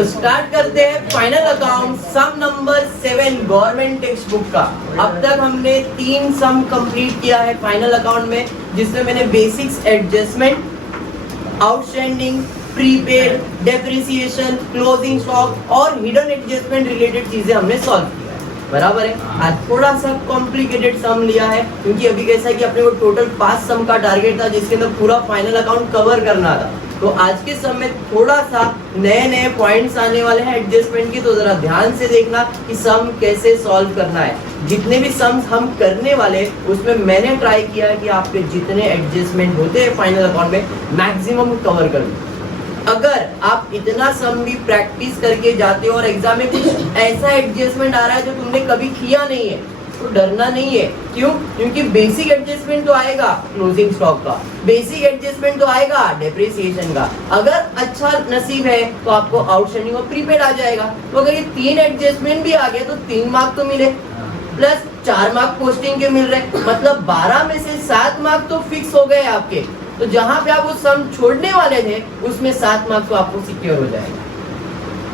चलो स्टार्ट करते हैं final account sum number 7 government text book का। अब तक हमने 3 सम कंप्लीट किया है फाइनल अकाउंट में, जिसमें मैंने basics, adjustment, outstanding, prepaid, depreciation, closing stock और हिडन एडजस्टमेंट रिलेटेड चीजें हमने सॉल्व किया है। बराबर है। आज थोड़ा सा कॉम्प्लिकेटेड सम लिया है, क्योंकि अभी कैसा है कि अपने को टोटल 5 सम का टारगेट था, जिसके अंदर पूरा फाइनल अकाउंट कवर करना था। तो आज के सम में थोड़ा सा नए पॉइंट्स आने वाले हैं एडजस्टमेंट की, तो जरा ध्यान से देखना कि सम कैसे सॉल्व करना है। जितने भी सम्स हम करने वाले उसमें मैंने ट्राई किया है कि आपके जितने एडजस्टमेंट होते हैं फाइनल अकाउंट में मैक्सिमम कवर कर लूं। अगर आप इतना सम भी प्रैक्टिस करके जाते हो और एग्जाम में कुछ ऐसा एडजस्टमेंट आ रहा है जो तुमने कभी किया नहीं है, तो डरना नहीं है। क्यों? क्योंकि बेसिक एडजस्टमेंट तो आएगा क्लोजिंग स्टॉक का, बेसिक एडजस्टमेंट तो आएगा डेप्रिसिएशन का। अगर अच्छा नसीब है तो आपको आउटस्टैंडिंग और प्रीपेड आ जाएगा। तो अगर ये 3 एडजस्टमेंट भी आ गए तो 3 मार्क तो मिले, प्लस 4 मार्क पोस्टिंग के मिल रहे, मतलब 12 में से 7 मार्क तो फिक्स हो गए आपके। तो जहां पे आप वो सम छोड़ने वाले थे उसमें 7 मार्क तो आपको सिक्योर हो जाएगा।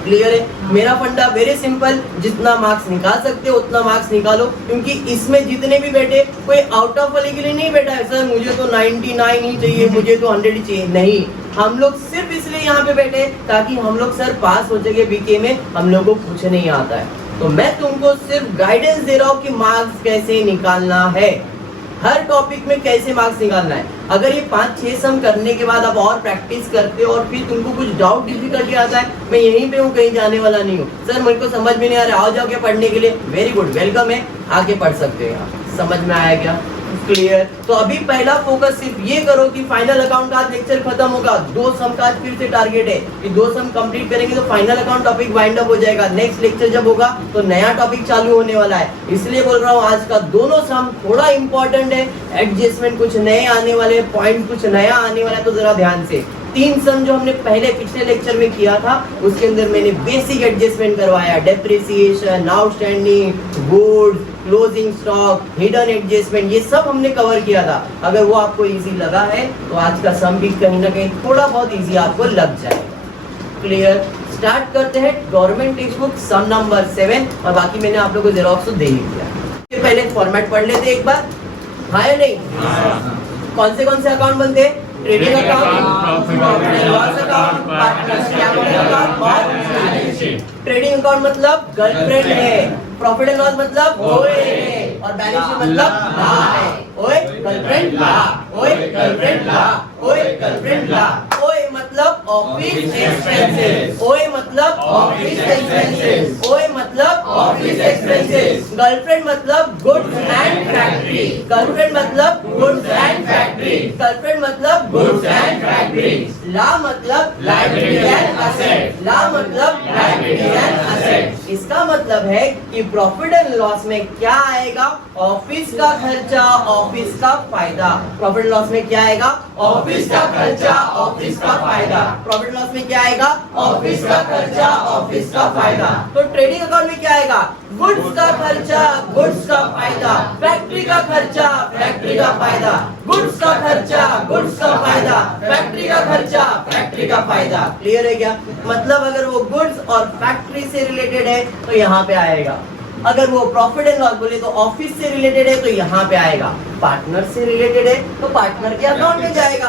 क्लियर है? मेरा फंडा वेरी सिंपल, जितना मार्क्स निकाल सकते हो उतना मार्क्स निकालो, क्योंकि इसमें जितने भी बैठे कोई आउट ऑफ वाले के लिए नहीं बैठा है सर मुझे तो 99 ही चाहिए, मुझे तो 100 ही चाहिए। नहीं, हम लोग सिर्फ इसलिए यहाँ पे बैठे ताकि हम लोग सर पास हो सके बीके में, हम लोगों को कुछ नहीं आता है। तो मैं तुमको सिर्फ गाइडेंस दे रहा हूँ कि मार्क्स कैसे निकालना है, हर टॉपिक में कैसे मार्क्स निकालना है। अगर ये 5-6 सम करने के बाद आप और प्रैक्टिस करते हो और फिर तुमको कुछ डाउट डिफिकल्टी आता है, मैं यहीं पे हूँ, कहीं जाने वाला नहीं हूँ सर, मेरे को समझ में नहीं आ रहा, आओ जाओ क्या पढ़ने के लिए, वेरी गुड, वेलकम है, आके पढ़ सकते हो। समझ में आया क्या? क्लियर? तो अभी पहला फोकस सिर्फ ये करो कि फाइनल अकाउंट का लेक्चर खत्म होगा, 2 सम का फिर से टारगेट है कि 2 सम कंप्लीट करेंगे तो final account topic wind up हो जाएगा। नेक्स्ट लेक्चर जब होगा तो नया टॉपिक चालू होने वाला है, इसलिए बोल रहा हूँ आज का दोनों सम थोड़ा इंपॉर्टेंट है। एडजस्टमेंट कुछ नए आने वाले, पॉइंट कुछ नया आने वाला है, तो जरा ध्यान से 3 सम जो हमने पहले पिछले लेक्चर में किया था उसके अंदर मैंने बेसिक एडजस्टमेंट करवाया, depreciation, outstanding, goods, closing stock, hidden adjustment, ये सब हमने कवर किया था। अगर वो आपको इजी लगा है तो आज का सम भी कहीं ना कहीं थोड़ा बहुत इजी आपको लग जाएगा। क्लियर? स्टार्ट करते हैं government text book sum number 7, और बाकी मैंने आप लोगों को जेरॉक्स तो दे ही दिया। इसके पहले फॉर्मेट पढ़ लेते एक बार, हाँ या नहीं? कौन से अकाउंट बनते हैं? Trading account, loss account, partnership account. Trading account मतलब गर्लफ्रेंड है, प्रॉफिट एंड लॉस मतलब ओए है, और बैलेंस शीट मतलब ला है। ओए गर्लफ्रेंड ला, ओए गर्लफ्रेंड ला, ओए गर्लफ्रेंड ला। ओए मतलब ऑफिस एक्सपेंसेस, ओए मतलब ऑफिस एक्सपेंसेस, ओए मतलब ऑफिस एक्सपेंसेस। गर्लफ्रेंड मतलब गुड्स एंड फैक्ट्री, गर्लफ्रेंड मतलब गुड्स एंड फैक्ट्री, गर्लफ्रेंड मतलब गुड्स एंड फैक्ट्री। ला मतलब लायबिलिटी एंड असेट, ला मतलब लायबिलिटी एंड असेट। इसका मतलब है कि प्रॉफिट एंड लॉस में क्या आएगा? ऑफिस का खर्चा, ऑफिस का फायदा। प्रॉफिट एंड लॉस में क्या आएगा? ऑफिस का खर्चा, ऑफिस का फायदा। प्रॉफिट एंड लॉस में क्या आएगा? ऑफिस का खर्चा, ऑफिस का फायदा। तो ट्रेडिंग अकाउंट में क्या आएगा? गुड्स का खर्चा, गुड्स का फायदा। फैक्ट्री का खर्चा, फैक्ट्री का फायदा। गुड्स का खर्चा, गुड्स का फायदा। फैक्ट्री का खर्चा, फैक्ट्री का फायदा। क्लियर है क्या? मतलब अगर वो गुड्स और फैक्ट्री से रिलेटेड है तो यहाँ पे आएगा, अगर वो प्रॉफिट एंड लॉस बोले तो ऑफिस से रिलेटेड है तो यहाँ पे आएगा, पार्टनर से रिलेटेड है तो पार्टनर के अकाउंट में जाएगा।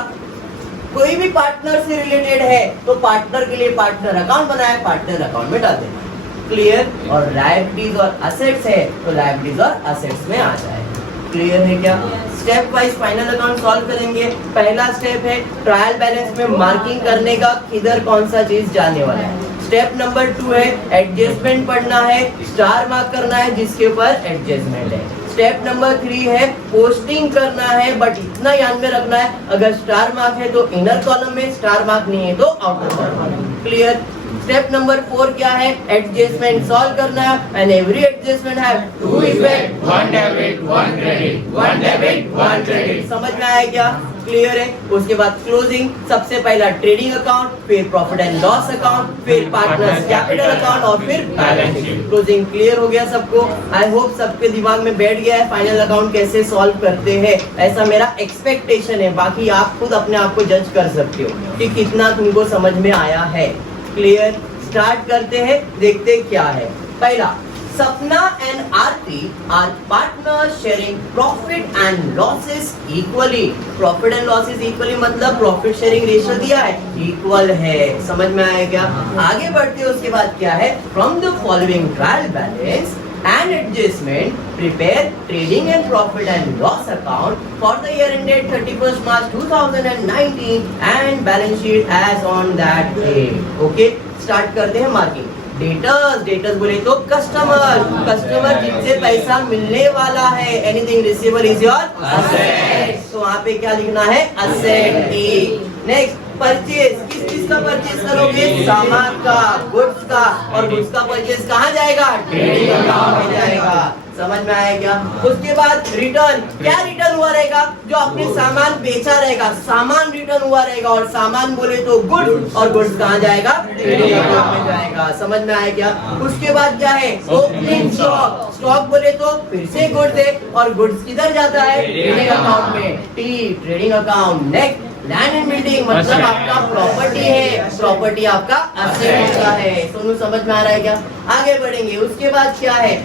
कोई भी पार्टनर से रिलेटेड है तो पार्टनर के लिए पार्टनर अकाउंट बनाया, पार्टनर अकाउंट में डाल देना। क्लियर? और लायबिलिटीज और असेट्स है तो लायबिलिटीज और असेट्स में आ जाएगा। क्लियर है क्या? Step wise final account solve करेंगे। पहला स्टेप है ट्रायल बैलेंस में मार्किंग करने का, किधर कौन सा चीज जाने वाला है। स्टेप नंबर 2 है एडजस्टमेंट पढ़ना है, स्टार मार्क करना है जिसके ऊपर एडजस्टमेंट है। स्टेप नंबर 3 है पोस्टिंग करना है, बट इतना याद में रखना है अगर स्टार मार्क है तो इनर कॉलम में, स्टार मार्क नहीं है तो outer column. Clear? Step number 4 क्या है? एडजस्टमेंट सॉल्व करना है, and every adjustment have 2 effect, 1 debit 1 credit, 1 debit 1 credit. समझ में आया क्या? क्लियर है? उसके बाद क्लोजिंग, सबसे पहला ट्रेडिंग अकाउंट, फिर प्रॉफिट एंड लॉस अकाउंट, फिर पार्टनर्स कैपिटल अकाउंट और फिर बैलेंस शीट। क्लोजिंग क्लियर हो गया सबको? आई होप सबके दिमाग में बैठ गया है फाइनल अकाउंट कैसे सॉल्व करते हैं, ऐसा मेरा एक्सपेक्टेशन है। बाकी आप खुद अपने आप को जज कर सकते हो कि कितना तुमको समझ में आया है। क्लियर? स्टार्ट करते हैं, देखते क्या है। पहला, Sapna and Aarti are partner sharing profit and losses equally. Profit and losses equally मतलब प्रॉफिट शेयरिंग रेशियो दिया है, इक्वल है। समझ में आया क्या? आगे बढ़ते हैं, उसके बाद क्या है, from the following trial balance and adjustment prepare trading and profit and loss account for the year ended 31st March 2019 and balance sheet as on that date। Okay, start करते हैं मार्किंग। डेटर्स, डेटर्स बोले तो customer, customer जिनसे पैसा मिलने वाला है। Anything receivable is your asset, तो वहाँ पे क्या लिखना है, असेट ए। नेक्स्ट, परचेज, किस चीज का परचेज करोगे, सामान का, गुड्स का, और गुड्स का परचेज कहाँ जाएगा, ट्रेडिंग अकाउंट में जाएगा। समझ में आया क्या? उसके बाद रिटर्न, क्या रिटर्न हुआ रहेगा, जो आपने सामान बेचा रहेगा, सामान रिटर्न हुआ रहेगा। और सामान बोले तो गुड्स, और गुड्स कहाँ जाएगा, ट्रेडिंग अकाउंट में जाएगा। समझ में आया क्या? उसके बाद क्या है, ओपनिंग स्टॉक, स्टॉक बोले तो फिर से गुड्स है, और गुड्स किधर जाता है, ट्रेडिंग अकाउंट में, T trading account. Next, land and building मतलब आपका प्रॉपर्टी है, प्रॉपर्टी आपका असेट होता है। सोनू समझ में आ रहा है क्या? आगे बढ़ेंगे, उसके बाद क्या है,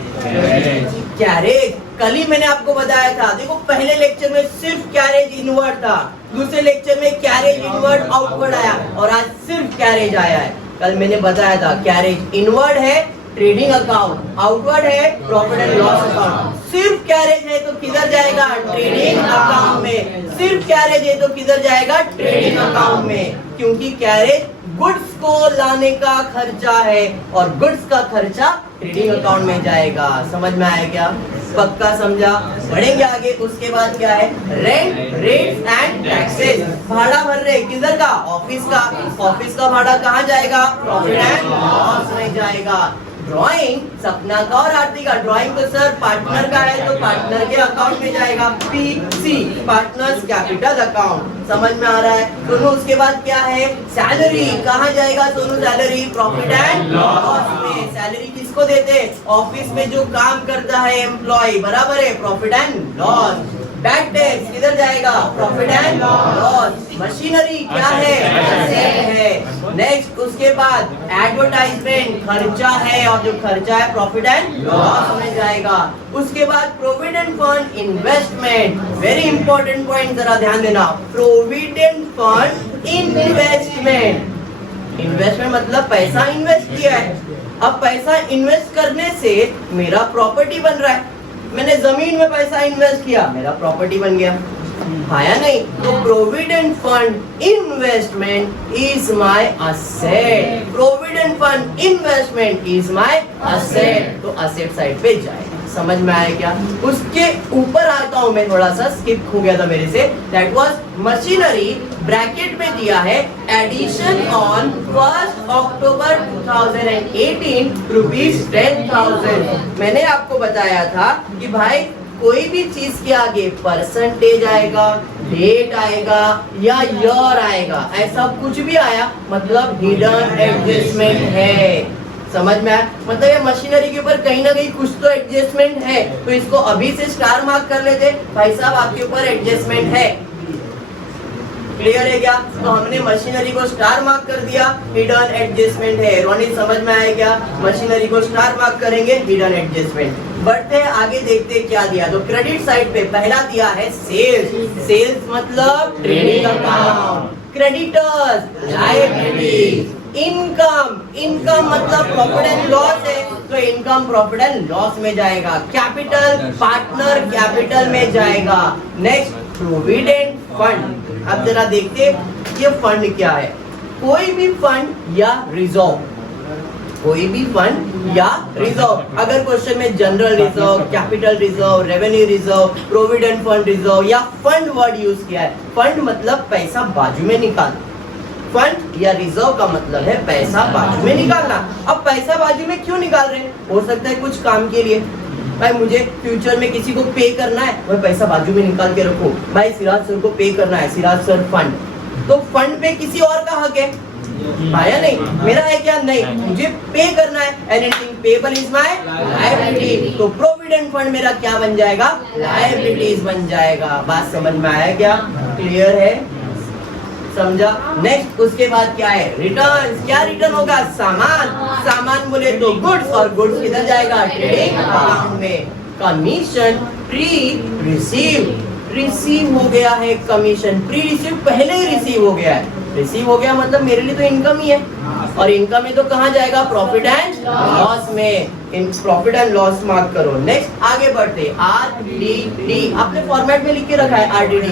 कैरेज। कल ही मैंने आपको बताया था, देखो पहले लेक्चर में सिर्फ कैरेज इनवर्ड था, दूसरे लेक्चर में कैरेज इनवर्ड आउटवर्ड आया, और आज सिर्फ कैरेज आया है। कल मैंने बताया था कैरेज इनवर्ड है ट्रेडिंग अकाउंट, आउटवर्ड है प्रॉफिट एंड लॉस अकाउंट। सिर्फ कैरेज है तो किधर जाएगा, ट्रेडिंग अकाउंट में। सिर्फ कैरेज है तो किधर जाएगा, ट्रेडिंग अकाउंट में, क्योंकि कैरेज गुड्स को लाने का खर्चा है, और गुड्स का खर्चा ट्रेडिंग अकाउंट में जाएगा। समझ में आया क्या? पक्का समझा? बढ़ेंगे आगे, उसके बाद क्या है, रेंट, रेट्स एंड टैक्सेस। भाड़ा भर रहे किधर का, ऑफिस का, ऑफिस का भाड़ा कहाँ जाएगा, प्रॉफिट एंड लॉस में जाएगा। ड्राइंग, सपना का और आरती का, ड्राइंग तो सर पार्टनर का है तो पार्टनर के अकाउंट में जाएगा, पीसी पार्टनर्स कैपिटल अकाउंट। समझ में आ रहा है? दोनों। उसके बाद क्या है, सैलरी कहाँ जाएगा Sonu, salary profit and loss में। सैलरी किसको देते, ऑफिस में जो काम करता है एम्प्लॉय, बराबर है, profit and loss. Bad tax किधर जाएगा, प्रॉफिट एंड लॉस। मशीनरी क्या है, एसेट है। नेक्स्ट, उसके बाद एडवर्टाइजमेंट खर्चा है, और जो खर्चा है प्रॉफिट एंड लॉस में जाएगा। उसके बाद provident fund investment, very important point, जरा ध्यान देना। प्रोविडेंट फंड इन्वेस्टमेंट, इन्वेस्टमेंट मतलब पैसा इन्वेस्ट किया है। अब पैसा इन्वेस्ट करने से मेरा प्रॉपर्टी बन रहा है, मैंने जमीन में पैसा इन्वेस्ट किया, मेरा प्रॉपर्टी बन गया, आया नहीं? तो provident fund investment is my asset, provident fund investment is my asset, तो असेट साइड पे जाएगा। समझ में आया क्या? उसके ऊपर आता हूं मैं, थोड़ा सा स्किप हो गया था मेरे से। दैट वाज मशीनरी, ब्रैकेट में दिया है एडिशन ऑन 1 अक्टूबर 2018 रुपीज 10,000। मैंने आपको बताया था कि भाई कोई भी चीज के आगे परसेंटेज आएगा, डेट आएगा या ईयर आएगा, ऐसा कुछ भी आया मतलब हिडन एडजस्टमेंट है। समझ में आया? मतलब ये मशीनरी के ऊपर कहीं ना कहीं कुछ तो एडजस्टमेंट है, तो इसको अभी से स्टार मार्क कर लेते, भाई साहब आपके ऊपर एडजस्टमेंट है। क्लियर है क्या? तो हमने मशीनरी को स्टार मार्क कर दिया, हिडन एडजस्टमेंट है। रोनित समझ में आया क्या? मशीनरी को स्टार मार्क करेंगे, हिडन एडजस्टमेंट। बढ़ते हैं आगे, देखते हैं क्या दिया। तो क्रेडिट साइड पे पहला दिया है सेल्स, सेल्स मतलब trading account. Creditors liability. Income, income मतलब प्रॉफिट एंड लॉस है, तो इनकम प्रॉफिट एंड लॉस में जाएगा। कैपिटल, पार्टनर कैपिटल में जाएगा। Next, provident fund. अब जरा देखते ये फंड क्या है। कोई भी फंड या रिजर्व, कोई भी फंड या रिजर्व। अगर क्वेश्चन में general reserve, capital reserve, revenue reserve, provident fund reserve या फंड वर्ड यूज किया है, फंड मतलब पैसा बाजू में निकाल, फंड या रिजर्व का मतलब है पैसा बाजू में निकालना। अब पैसा बाजू में क्यों निकाल रहे हैं? हो सकता है कुछ काम के लिए, भाई मुझे फ्यूचर में किसी को पे करना है, मैं पैसा बाजू में निकाल के रखो, भाई सिराज सर को पे करना है, सिराज सर फंड, तो फंड पे किसी और का हक है, आया नहीं, मेरा है क्या? नहीं, मुझे पे करना है, anything payable is my liability, तो प्रोविडेंट फंड मेरा क्या बन जाएगा? लायबिलिटीज बन जाएगा। बात समझ में आया क्या? क्लियर है? समझा। नेक्स्ट उसके बाद क्या है, रिटर्न। क्या रिटर्न होगा, सामान। सामान बोले तो गुड्स, और गुड्स किधर जाएगा, ट्रेडिंग अकाउंट में। कमीशन प्री रिसीव, रिसीव हो गया है कमीशन, प्री रिसीव पहले ही रिसीव हो गया है। रिसीव हो गया मतलब मेरे लिए तो इनकम ही है, और इनकम है तो कहाँ जाएगा, प्रॉफिट एंड लॉस में। In profit and loss mark करो। नेक्स्ट आगे बढ़ते, RDD आपने फॉर्मेट में लिख के रखा है RDD।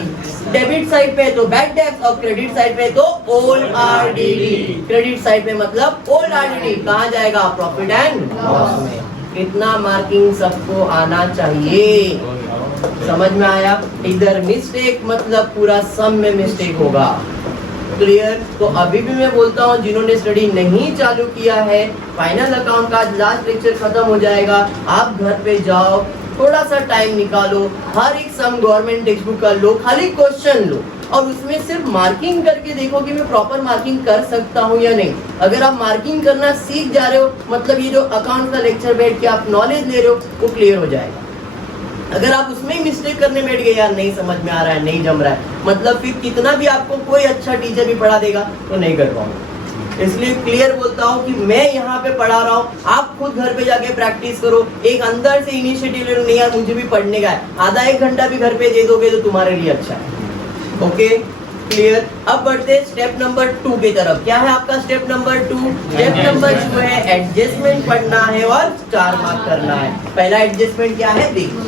डेबिट साइड पे तो बैड डेब्ट, और क्रेडिट साइड पे तो ओल्ड RDD। क्रेडिट साइड पे मतलब ओल्ड RDD, कहाँ जाएगा, प्रॉफिट एंड लॉस में। कितना मार्किंग सबको आना चाहिए, समझ में आया। इधर मिस्टेक मतलब पूरा सम में मिस्टेक होगा। क्लियर। तो अभी भी मैं बोलता हूँ जिन्होंने स्टडी नहीं चालू किया है, फाइनल अकाउंट का लास्ट लेक्चर खत्म हो जाएगा, आप घर पे जाओ, थोड़ा सा टाइम निकालो, हर एक सम गवर्नमेंट टेक्स्ट बुक का लो, खाली क्वेश्चन लो, और उसमें सिर्फ मार्किंग करके देखो कि मैं प्रॉपर मार्किंग कर सकता हूँ या नहीं। अगर आप मार्किंग करना सीख जा रहे हो, मतलब ये जो अकाउंट का लेक्चर बैठ के आप नॉलेज ले रहे हो, वो क्लियर हो जाएगा। अगर आप उसमें ही मिस्टेक करने बैठ गए, यार नहीं समझ में आ रहा है, नहीं जम रहा है, मतलब फिर कितना भी आपको कोई अच्छा टीचर भी पढ़ा देगा तो नहीं कर पाऊंगा। इसलिए क्लियर बोलता हूँ कि मैं यहाँ पे पढ़ा रहा हूँ, आप खुद घर पे जाके प्रैक्टिस करो। एक अंदर से इनिशिएटिव ले लो, नहीं यार मुझे भी पढ़ने का है, आधा एक घंटा भी घर पे दे दोगे तो तुम्हारे लिए अच्छा है। Okay clear. अब बढ़ते स्टेप नंबर 2 की तरफ। क्या है आपका स्टेप नंबर 2? स्टेप नंबर 2 है एडजस्टमेंट पढ़ना है और स्टार मार्क करना है। पहला एडजस्टमेंट क्या है, देखो।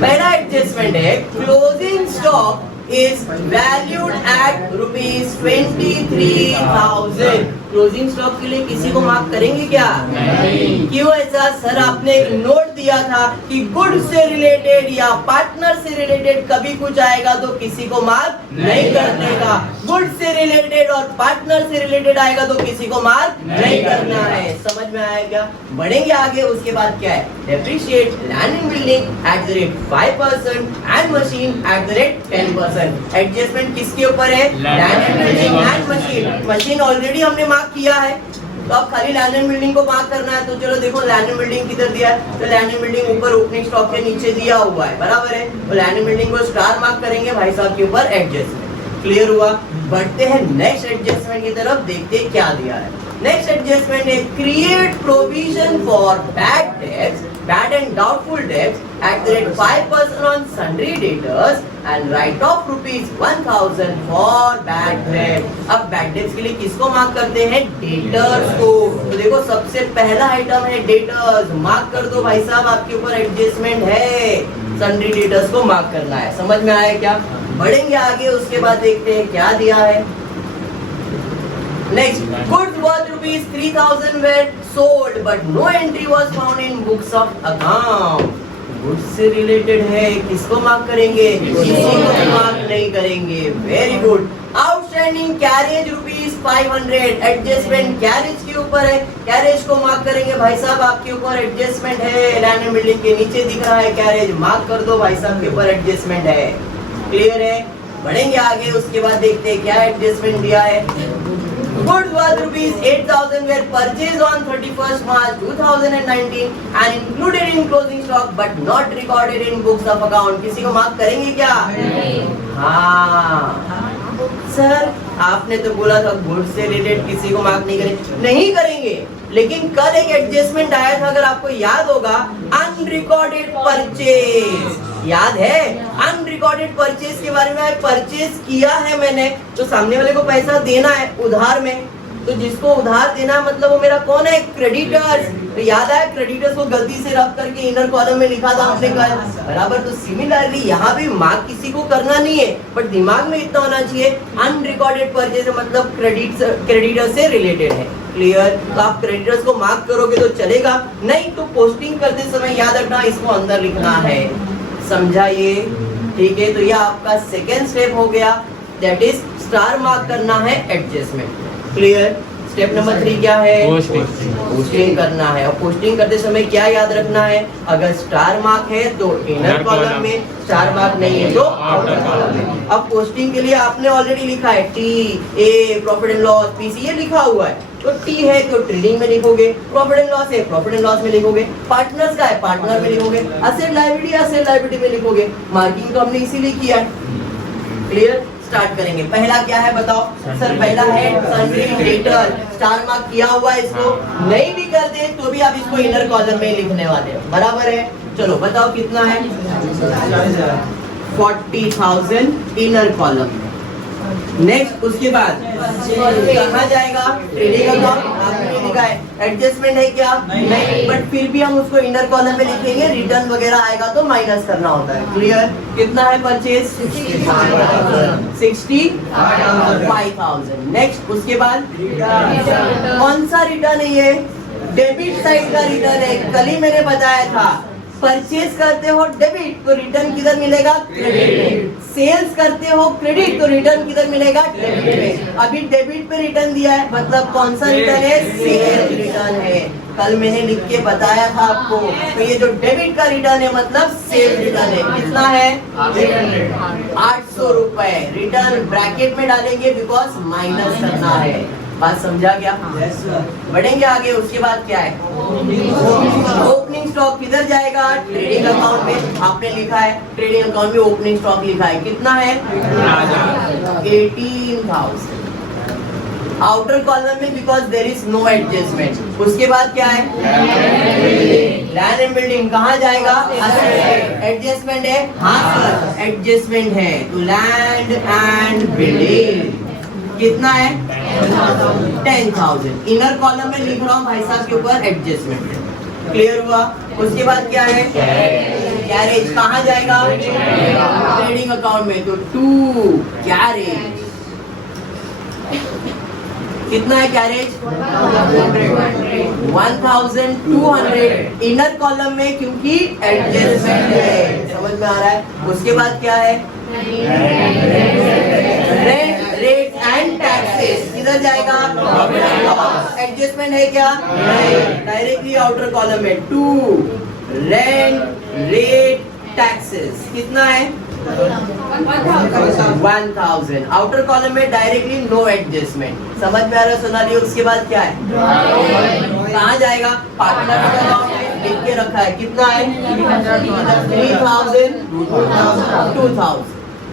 पहला एडजस्टमेंट है closing stock is valued at ₹23,000। Closing stock के लिए किसी को मार्क करेंगे क्या? नहीं। क्यों ऐसा? सर आपने एक नोट दिया था कि गुड से रिलेटेड या पार्टनर से रिलेटेड कभी कुछ आएगा तो किसी को मार्क नहीं करने का, गुड से रिलेटेड और पार्टनर से रिलेटेड आएगा तो किसी को मार्क नहीं करना है। समझ में आया क्या? बढ़ेंगे आगे। उसके बाद क्या है, depreciate land and building at the rate 5% and machine at the rate 10%। Adjustment किसके ऊपर है? Land and building and machine. Machine already हमने मार्क किया है, तो अब खाली लैंड एंड बिल्डिंग को मार्क करना है। तो चलो देखो लैंड एंड बिल्डिंग किधर दिया है, तो लैंड एंड बिल्डिंग ऊपर ओपनिंग स्टॉक के नीचे दिया हुआ है, बराबर है। तो लैंड एंड बिल्डिंग को स्टार मार्क करेंगे भाई साहब के ऊपर एडजस्टमेंट। क्लियर हुआ। बढ़ते हैं नेक्स्ट एडजस्टमेंट की तरफ, देखते हैं क्या दिया है। नेक्स्ट एडजस्टमेंट है create provision for bad debts, bad and doubtful debts at the rate 5% on sundry debtors and write off ₹1,000 for bad debt। अब bad debts के लिए किसको मार्क करते हैं? डेटर्स को। तो देखो सबसे पहला आइटम है डेटर्स, मार्क कर दो भाई साहब, आपके ऊपर एडजस्टमेंट है, सन्ड्री डेटर्स को मार्क करना है। समझ में आया क्या? बढ़ेंगे आगे, उसके बाद देखते हैं क्या दिया है। Next, goods worth ₹3,000 were sold, but no entry was found in books of account। Goods से रिलेटेड है, किसको मार्क करेंगे? किसी को मार्क नहीं करेंगे। Very good. Outstanding carriage ₹500, adjustment carriage के ऊपर है, कैरेज को मार्क करेंगे भाई साहब, आपके ऊपर एडजस्टमेंट है। लैंड एंड बिल्डिंग के नीचे दिख रहा है कैरेज, मार्क कर दो भाई साहब के ऊपर एडजस्टमेंट है। क्लियर है। बढ़ेंगे आगे, उसके बाद देखते हैं क्या एडजस्टमेंट दिया है। Goods worth ₹8,000 were purchased on 31st March 2019 and included in closing stock but not recorded in books of account। किसी को मार्क करेंगे क्या? नहीं। हाँ सर आपने तो बोला था गुड्स से रिलेटेड किसी को मार्क नहीं करेंगे। नहीं करेंगे, लेकिन कल एक एडजस्टमेंट आया था, अगर आपको याद होगा, अनरिकॉर्डेड परचेज, याद है? अनरिकॉर्डेड परचेज के बारे में, परचेज किया है मैंने तो सामने वाले को पैसा देना है उधार में, तो जिसको उधार देना मतलब वो मेरा कौन है? क्रेडिटर्स। तो याद आया क्रेडिटर्स को गलती से रब करके इनर कॉलम में लिखा था आपने कल, बराबर। तो सिमिलरली यहाँ भी मार्क किसी को करना नहीं है, बट दिमाग में इतना होना चाहिए अनरिकॉर्डेड परचेज मतलब क्रेडिटर से रिलेटेड है। क्लियर। तो आप क्रेडिटर्स को मार्क करोगे तो चलेगा, नहीं तो पोस्टिंग करते समय याद रखना इसको अंदर लिखना है। समझा ये? ठीक है। तो यह आपका सेकेंड स्टेप हो गया, दैट इज स्टार मार्क करना है एडजस्टमेंट। क्लियर। स्टेप नंबर 3 क्या है? पोस्टिंग करना है। और पोस्टिंग करते समय क्या याद रखना है? अगर स्टार मार्क है तो इनर कॉलम में, स्टार मार्क नहीं है तो आउटर कॉलम में। अब पोस्टिंग के लिए आपने ऑलरेडी लिखा है TA profit and loss, PC ये लिखा हुआ है, तो टी है तो ट्रेडिंग में लिखोगे, प्रॉफिट एंड लॉस है प्रॉफिट एंड लॉस में लिखोगे, पार्टनर्स का है पार्टनर में लिखोगे, असेट लायबिलिटी में लिखोगे। मार्किंग तो हमने इसीलिए किया है। क्लियर? स्टार्ट करेंगे। पहला क्या है बताओ सर? पहला है सन्ड्री डेटर, स्टार मार्क किया हुआ है इसको, नहीं भी कर दे तो भी आप इसको इनर कॉलम में लिखने वाले हो, बराबर है। चलो बताओ कितना है? 40,000 इनर कॉलम। नेक्स्ट उसके बाद कहाँ जाएगा? Trading account. आपने लिखा है एडजस्टमेंट है क्या? नहीं, बट फिर भी हम उसको इनर कॉलम में लिखेंगे, रिटर्न वगैरह आएगा तो माइनस करना होता है। क्लियर? कितना है परचेज? 65,000। नेक्स्ट उसके बाद कौन सा रिटर्न है? ये डेबिट साइड का रिटर्न है। कल ही मैंने बताया था परचेज करते हो डेबिट तो रिटर्न किधर मिलेगा? क्रेडिट। सेल्स करते हो क्रेडिट तो रिटर्न किधर मिलेगा? डेबिट में। अभी डेबिट पे रिटर्न दिया है, मतलब कौन सा रिटर्न है? सेल रिटर्न है। कल मैंने लिख के बताया था आपको। तो ये जो डेबिट का रिटर्न है मतलब सेल रिटर्न है। कितना है? 800 रुपए। रिटर्न ब्रैकेट में डालेंगे बिकॉज माइनस करना है। बात समझा क्या? बढ़ेंगे आगे। उसके बाद क्या है? ओपनिंग स्टॉक किधर जाएगा? ट्रेडिंग अकाउंट में। आपने लिखा है ट्रेडिंग अकाउंट में ओपनिंग स्टॉक लिखा है, कितना है? 18,000। आउटर कॉलम में because there is no adjustment. उसके बाद क्या है? Land and building. कहाँ जाएगा? एडजस्टमेंट है? हाँ सर एडजस्टमेंट है, तो लैंड एंड बिल्डिंग कितना है? 10,000। इनर कॉलम में लिख रहा हूँ भाई साहब के ऊपर एडजस्टमेंट। क्लियर हुआ? उसके बाद क्या है? गैरेज। कहाँ जाएगा? ट्रेडिंग अकाउंट में, तो 2 गैरेज। कितना है गैरेज? 1,200 इनर कॉलम में क्योंकि एडजस्टमेंट है। समझ में आ रहा है? उसके बाद क्या है? रेट एंड टैक्सेस किधर जाएगा? एडजस्टमेंट है क्या? डायरेक्टली आउटर कॉलम में 2 रेंट रेट टैक्सेस। कितना है? 1,000। आउटर कॉलम में डायरेक्टली नो एडजस्टमेंट। समझ में आ रहा है सोनाली? उसके बाद क्या है? कहाँ जाएगा? पार्टनर अकाउंट में लिख के रखा है, कितना है? 3,000 2,000।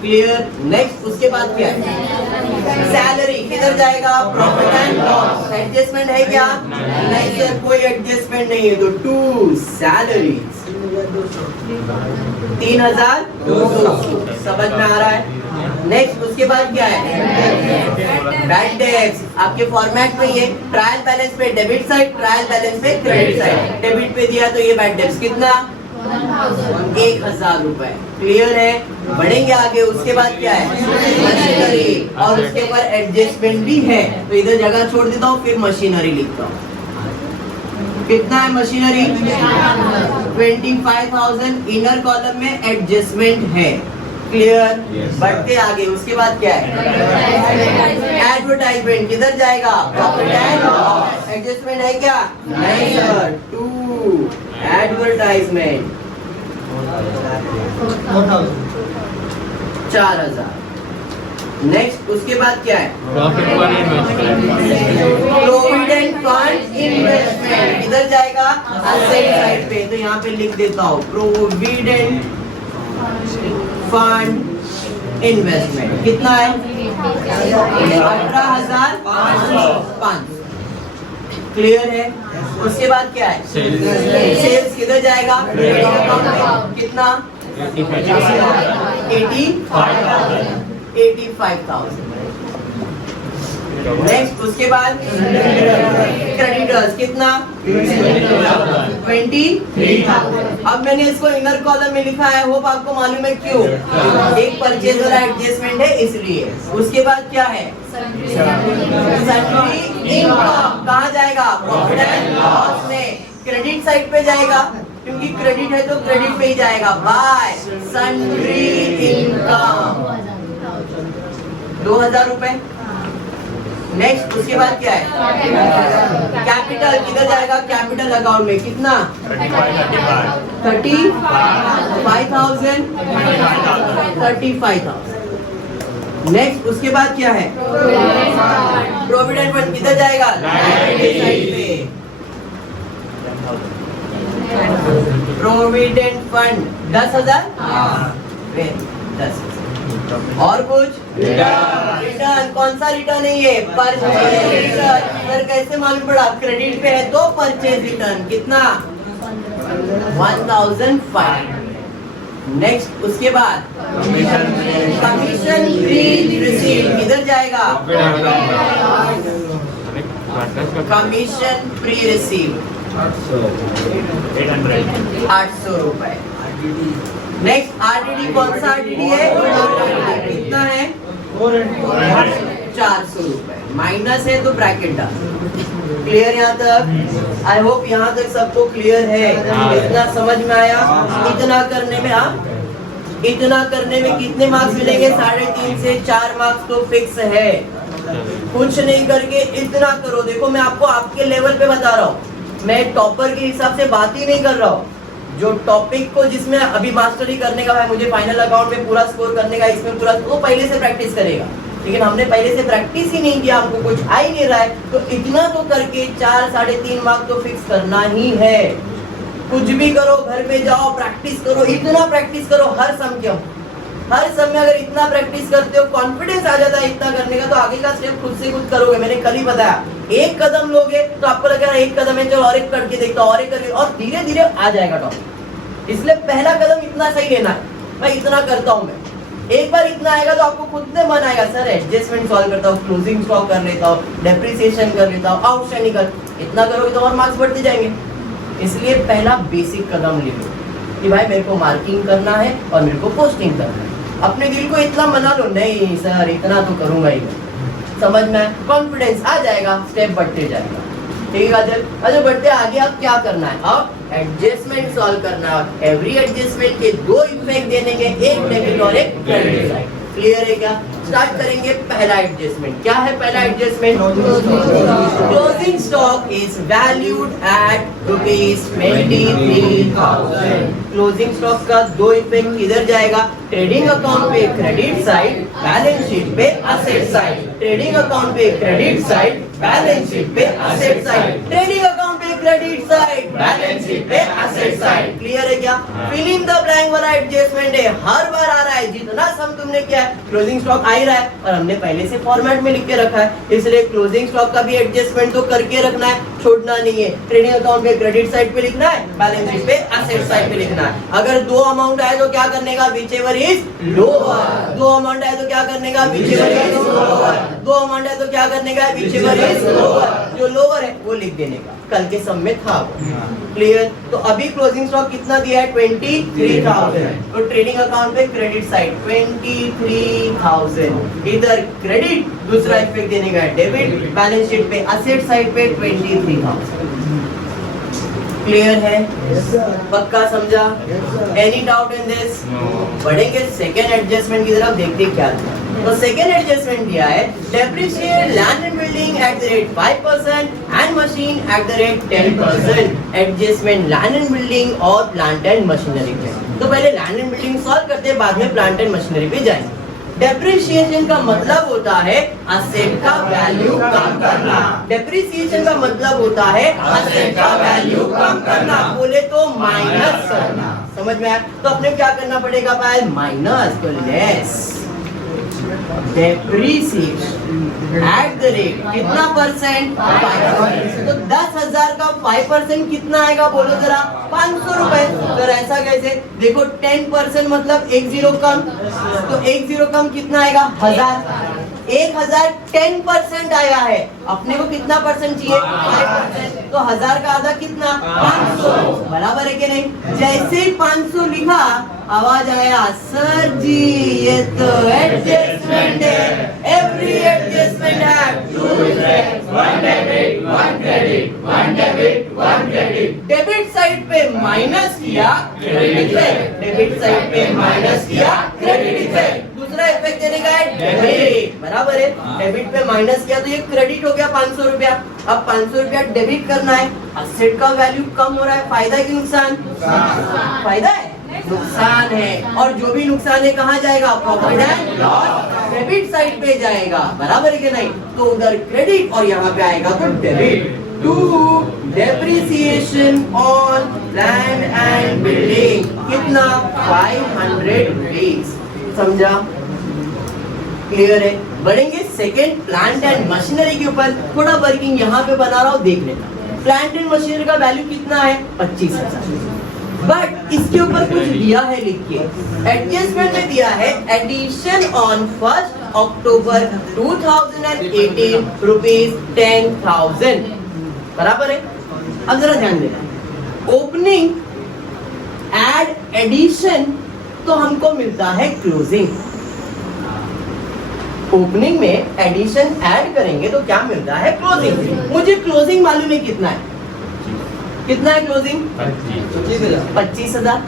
क्लियर? नेक्स्ट उसके बाद क्या है? सैलरी किधर जाएगा? Profit and loss. एडजस्टमेंट है क्या? नहीं सर कोई एडजस्टमेंट नहीं है, तो 2 सैलरी 3,200। समझ में आ रहा है? नेक्स्ट उसके बाद क्या है? Bad debts. आपके फॉर्मेट में ये ट्रायल बैलेंस पे डेबिट साइड, ट्रायल बैलेंस पे क्रेडिट साइड। डेबिट पे दिया तो ये बैड डेट्स कितना? 1,000 रुपए। क्लियर है? बढ़ेंगे आगे। उसके बाद क्या है? मशीनरी, और उसके ऊपर एडजस्टमेंट भी है, तो इधर जगह छोड़ देता हूँ, फिर मशीनरी लिखता हूँ। कितना है मशीनरी? 25,000 इनर कॉलम में एडजस्टमेंट है। क्लियर? बढ़ते आगे। उसके बाद क्या है? एडवर्टाइजमेंट किधर जाएगा? Profit and loss. एडजस्टमेंट है क्या? नहीं सर 2 एडवर्टाइजमेंट 4,000। नेक्स्ट उसके बाद क्या है? प्रोविडेंट फंड इन्वेस्टमेंट किधर जाएगा? असेट साइड पे, तो यहाँ पे लिख देता हूँ प्रोविडेंट फंड इन्वेस्टमेंट। कितना है? 18,500। क्लियर है? उसके बाद क्या है? सेल्स किधर जाएगा? कितना? 85,000। नेक्स्ट उसके बाद क्रेडिटर्स कितना? 23,000। अब मैंने इसको इनर कॉलम में लिखा है, होप आपको मालूम है क्यों? एक परचेज वाला एडजस्टमेंट है इसलिए। उसके बाद क्या है? Sundry income. कहाँ जाएगा? प्रॉफिट एंड लॉस में। क्रेडिट साइड पे जाएगा क्योंकि क्रेडिट है तो क्रेडिट पे ही जाएगा। बाय सन्ड्री इनकम 2,000 रुपए। नेक्स्ट उसके बाद क्या है? कैपिटल किधर जाएगा? कैपिटल अकाउंट में। कितना? 35,000। नेक्स्ट उसके बाद क्या है? प्रोविडेंट फंड किधर जाएगा? साइड पे। Provident fund 10,000 10,000। और कुछ रिटर्न? कौन सा रिटर्न है ये? Purchase return. सर कैसे मालूम पड़ा? क्रेडिट पे है तो परचेज रिटर्न कितना? 1,500। नेक्स्ट उसके बाद कमीशन प्री रिसीव किधर जाएगा? कमीशन प्री रिसीव 800 रुपए। नेक्स्ट आरटीडी कौन सा आरटीडी है? कितना है? 400 रुपए। माइनस है तो ब्रैकेट डाल। क्लियर यहाँ तक? आई होप यहाँ तक सबको क्लियर है। इतना समझ में आया? इतना करने में इतना करने में कितने मार्क्स मिलेंगे? 3.5 से 4 मार्क्स तो फिक्स है। कुछ नहीं करके इतना करो। देखो मैं आपको आपके लेवल पे बता रहा हूँ, मैं टॉपर के हिसाब से बात ही नहीं कर रहा हूँ। जो टॉपिक को जिसमें अभी मास्टरी करने का है, मुझे फाइनल अकाउंट में पूरा स्कोर करने का, इसमें पूरा, वो पहले से प्रैक्टिस करेगा। लेकिन हमने पहले से प्रैक्टिस ही नहीं किया, हमको कुछ आ ही नहीं रहा है, तो इतना तो करके 4 3.5 मार्क्स तो फिक्स करना ही है। कुछ भी करो, घर पे जाओ प्रैक्टिस करो, इतना प्रैक्टिस करो हर सम के। हर सम में अगर इतना प्रैक्टिस करते हो, कॉन्फिडेंस आ जाता है इतना करने का, तो आगे का स्टेप खुद से खुद करोगे। मैंने कल ही बताया, एक कदम लोगे तो आपको लगेगा एक कदम है, चलो और एक करके देखता हूं, और एक करके, और धीरे धीरे आ जाएगा टॉपिक। इसलिए पहला कदम इतना सही लेना है। मैं इतना करता हूं, मैं एक बार इतना आएगा तो आपको खुद से मन आएगा, सर एडजस्टमेंट सॉल्व करता हूँ, क्लोजिंग स्टॉक कर लेता हूँ, डेप्रिसिएशन कर लेता हूँ, आउटस्टैंडिंग कर। इतना करोगे तो और मार्क्स बढ़ते जाएंगे। इसलिए पहला बेसिक कदम ले लो कि भाई मेरे को मार्किंग करना है और मेरे को पोस्टिंग करना है। अपने दिल को इतना मना लो, नहीं सर इतना तो करूंगा ही, समझ में कॉन्फिडेंस आ जाएगा, स्टेप बढ़ते जाएगा। ठीक है अच्छा बढ़ते आगे। अब क्या करना है? अब एडजस्टमेंट सॉल्व करना है। एवरी एडजस्टमेंट के 2 इफेक्ट देने के, एक डेबिट और एक क्रेडिट साइड। क्लियर है क्या? स्टार्ट करेंगे पहला एडजस्टमेंट। क्या है पहला adjustment? Closing stock is valued at ₹23,000। Closing stock का 2 इफेक्ट किधर जाएगा? ट्रेडिंग अकाउंट पे क्रेडिट साइड, बैलेंस शीट पे असेट साइड। ट्रेडिंग अकाउंट पे क्रेडिट साइड, बैलेंस शीट पे असेट साइड। ट्रेडिंग अकाउंट पे क्रेडिट साइड, बैलेंस शीट पे asset side. Clear है क्या? फिल इन द ब्लैंक वाला एडजस्टमेंट है, हर बार आ रहा है। जितना सम तुमने किया है, क्लोजिंग स्टॉक आ ही रहा है और हमने पहले से फॉर्मेट में लिख के रखा है, इसलिए क्लोजिंग स्टॉक का भी एडजस्टमेंट तो करके रखना है, छोड़ना नहीं है। ट्रेडिंग अकाउंट पे क्रेडिट साइड पे लिखना है, बैलेंस शीट पे असेट साइड पे लिखना है। अगर 2 अमाउंट आए तो क्या करने का? Whichever is lower. 2 अमाउंट आए तो क्या करने का? Whichever is lower. 2 अमाउंट आए तो क्या करने का? Whichever is lower. जो लोअर है वो लिख देने का, कल के सम में था वो। क्लियर? तो अभी क्लोजिंग स्टॉक कितना दिया है? 23,000। तो ट्रेडिंग अकाउंट पे क्रेडिट साइड 23,000, इधर क्रेडिट, दूसरा इफेक्ट देने का है डेबिट, बैलेंस शीट पे असेट साइड पे 23,000। क्लियर है? पक्का समझा? Any doubt in this? बढ़ेंगे सेकेंड एडजस्टमेंट की तरफ, देखते क्या था। तो सेकेंड एडजस्टमेंट दिया है, depreciate land and building at the rate 5% and machine at the rate 10%। Adjustment land and building और प्लांट एंड मशीनरी पे। तो पहले लैंड एंड बिल्डिंग सॉल्व करते हैं, बाद में प्लांट एंड मशीनरी पे जाएंगे। डेप्रिसिएशन का मतलब होता है असेट का वैल्यू कम करना। डेप्रिसिएशन का मतलब होता है असेट का वैल्यू कम करना, बोले तो माइनस करना। समझ में आया? तो अपने क्या करना पड़ेगा? भाई माइनस तो less depreciation at the rate कितना परसेंट? 5%। तो 10,000 का 5% कितना आएगा बोलो जरा? 500 रुपए। तो ऐसा कैसे? देखो 10% मतलब 1 0 कम, तो 1 0 कम कितना आएगा? 1000। 1000 10% आया है, अपने को कितना परसेंट चाहिए? 5%। तो 1000 का आधा कितना? 500। बराबर है कि नहीं? जैसे ही 500 लिखा, आवाज आया, सर जी ये तो एडजस्टमेंट है। एवरी एडजस्टमेंट है 2 effects, 1 debit 1 credit, 1 debit 1 credit. Debit side पे माइनस किया क्रेडिट इफेक्ट, डेबिट साइड पे माइनस किया क्रेडिट इफेक्ट। दूसरा इफेक्ट देने का है डेबिट, बराबर है? डेबिट पे माइनस किया तो ये क्रेडिट हो गया 500 रुपया। अब 500 रुपया डेबिट करना है, असेट का वैल्यू कम हो रहा है, फायदा है कि नुकसान? फायदा है। नुकसान है, और जो भी नुकसान है कहाँ जाएगा? Profit and loss debit side पे जाएगा, बराबर है कि नहीं? तो उधर क्रेडिट और यहाँ पे आएगा तो debit. To depreciation on land and building, कितना? 500 रुपीज। समझा? क्लियर है? बढ़ेंगे सेकेंड, प्लांट एंड मशीनरी के ऊपर। थोड़ा वर्किंग यहाँ पे बना रहा हूँ, देख लेना। प्लांट एंड मशीनरी का वैल्यू कितना है? 25,000। बट इसके ऊपर कुछ दिया है लिख के, एडजस्टमेंट में दिया है एडिशन ऑन 1 अक्टूबर 2018 रुपीज 10,000, बराबर है? अब जरा ध्यान देना, ओपनिंग एड एडिशन तो हमको मिलता है क्लोजिंग। ओपनिंग में एडिशन ऐड करेंगे तो क्या मिलता है? क्लोजिंग। मुझे क्लोजिंग मालूम है कितना है? कितना है क्लोजिंग? 25,000।